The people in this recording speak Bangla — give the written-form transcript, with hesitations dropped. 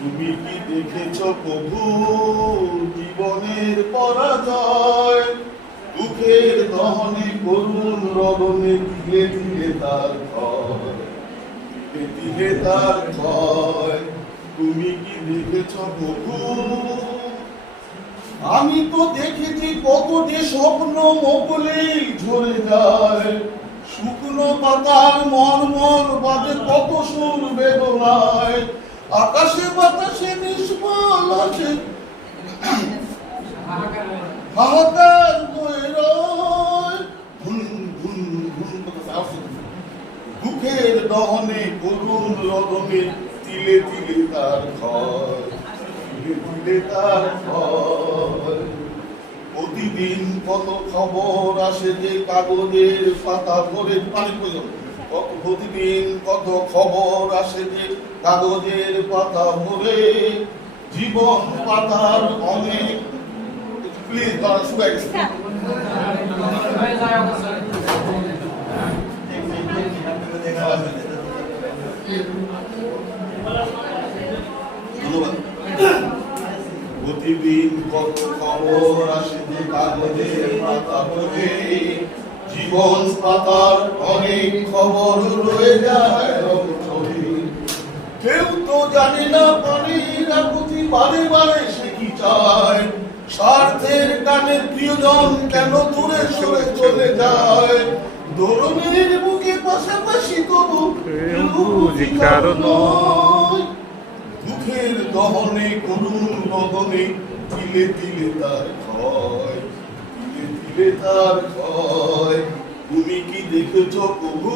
তুমি কি দেখেছ প্রভু জীবনের পরাজয়? দুঃখের দহনে করুণ রবনে ধীরে ধীরে তার ক্ষয়, ধীরে ধীরে তার ক্ষয়। তুমি কি দেখেছ প্রভু? আমি তো দেখেছি কত যে স্বপ্ন মোকলেই ঝরে যায়, শুকনো পাতার মর্মর বাজে কত সুর বেদনায়, আকাশে বাতাসে নিষ্ফল আছে হাহাকার বয়ে রয়। দুঃখের দহনে করুণ রদনে তিলে তিলে তার ক্ষয়, তিলে তিলে তার ক্ষয়। প্রতিদিন কত খবর আসে যে কাগজের পাতা ভরে, প্রতিদিন কত খবর আসে যে কাগজের পাতা ভরে, জীবন পাতার অনেক। প্লিজ ধন্যবাদ। প্রতিদিন কত খবর আসে যে কাগজের পাতা ভরে, জীবন পাতার অনেক খবর রয়ে যায় রঙে। কেউ তো জানে না পানির আকুতি বারে বারে সে কি চায়, স্বার্থের টানে প্রিয়জন কেন দূরে সরে চলে যায়। দরুনের বুকে পাশাপাশি তবু কারণ দুঃখের দহনে করুণ বদনে তিলে তিলে তার ক্ষয়, তিলে তিলে তার ক্ষয়। তুমি কি দেখেছ প্রভু?